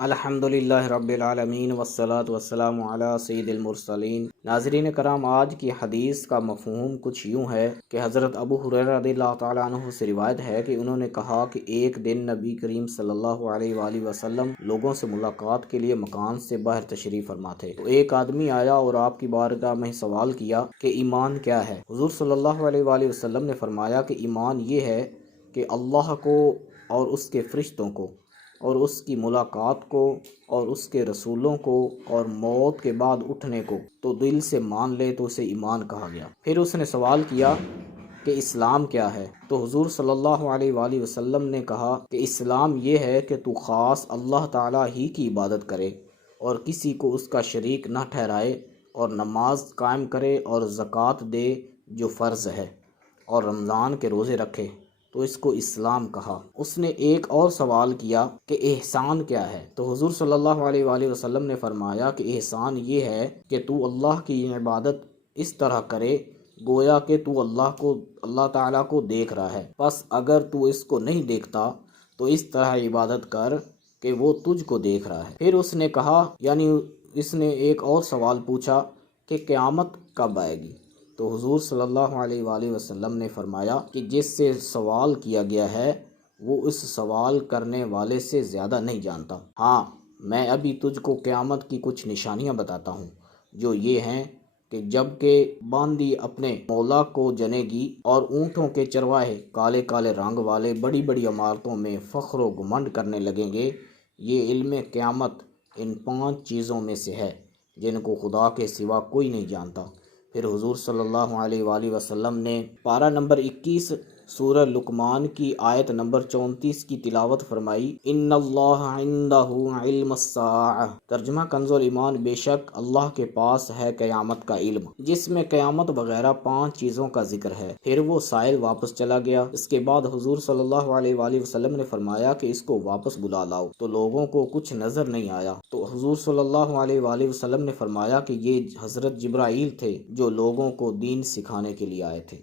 الحمدللہ رب العالمین والصلاة والسلام علی سید المرسلین۔ ناظرین کرام، آج کی حدیث کا مفہوم کچھ یوں ہے کہ حضرت ابو ہریرہ رضی اللہ تعالیٰ عنہ سے روایت ہے کہ انہوں نے کہا کہ ایک دن نبی کریم صلی اللہ علیہ وآلہ وسلم لوگوں سے ملاقات کے لیے مکان سے باہر تشریف فرما تھے، تو ایک آدمی آیا اور آپ کی بارگاہ میں سوال کیا کہ ایمان کیا ہے؟ حضور صلی اللہ علیہ وآلہ وسلم نے فرمایا کہ ایمان یہ ہے کہ اللہ کو اور اس کے فرشتوں کو اور اس کی ملاقات کو اور اس کے رسولوں کو اور موت کے بعد اٹھنے کو تو دل سے مان لے تو اسے ایمان کہا گیا۔ پھر اس نے سوال کیا کہ اسلام کیا ہے؟ تو حضور صلی اللہ علیہ وآلہ وسلم نے کہا کہ اسلام یہ ہے کہ تو خاص اللہ تعالیٰ ہی کی عبادت کرے اور کسی کو اس کا شریک نہ ٹھہرائے، اور نماز قائم کرے اور زکوٰۃ دے جو فرض ہے، اور رمضان کے روزے رکھے، تو اس کو اسلام کہا۔ اس نے ایک اور سوال کیا کہ احسان کیا ہے؟ تو حضور صلی اللہ علیہ وآلہ وسلم نے فرمایا کہ احسان یہ ہے کہ تو اللہ کی عبادت اس طرح کرے گویا کہ تو اللہ تعالیٰ کو دیکھ رہا ہے، بس اگر تو اس کو نہیں دیکھتا تو اس طرح عبادت کر کہ وہ تجھ کو دیکھ رہا ہے۔ پھر اس نے کہا، یعنی اس نے ایک اور سوال پوچھا کہ قیامت کب آئے گی؟ تو حضور صلی اللہ علیہ وآلہ وسلم نے فرمایا کہ جس سے سوال کیا گیا ہے وہ اس سوال کرنے والے سے زیادہ نہیں جانتا۔ ہاں، میں ابھی تجھ کو قیامت کی کچھ نشانیاں بتاتا ہوں، جو یہ ہیں کہ جب کہ باندی اپنے مولا کو جنے گی اور اونٹوں کے چرواہے کالے کالے رنگ والے بڑی بڑی عمارتوں میں فخر و گھمنڈ کرنے لگیں گے۔ یہ علم قیامت ان 5 چیزوں میں سے ہے جن کو خدا کے سوا کوئی نہیں جانتا۔ پھر حضور صلی اللہ علیہ وآلہ وسلم نے پارہ نمبر 21 سورہ لقمان کی آیت نمبر 34 کی تلاوت فرمائی، ان اللہ عندہ علم الساعہ۔ ترجمہ کنز ایمان، بے شک اللہ کے پاس ہے قیامت کا علم، جس میں قیامت وغیرہ 5 چیزوں کا ذکر ہے۔ پھر وہ سائل واپس چلا گیا۔ اس کے بعد حضور صلی اللہ علیہ وآلہ وسلم نے فرمایا کہ اس کو واپس بلا لاؤ، تو لوگوں کو کچھ نظر نہیں آیا، تو حضور صلی اللہ علیہ وآلہ وسلم نے فرمایا کہ یہ حضرت جبرائیل تھے جو لوگوں کو دین سکھانے کے لیے آئے تھے۔